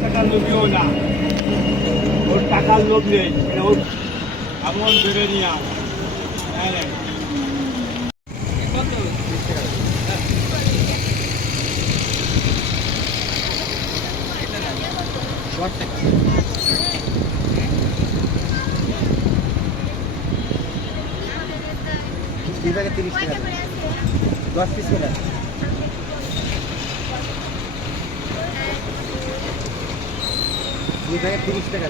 টাকার লোভীও না, ওর টাকার লোভ নেই, ওর এমন বেড়ে নিয়ে বিভাগে 30 টাকা 10 পিস করে বিভাগে 30 টাকা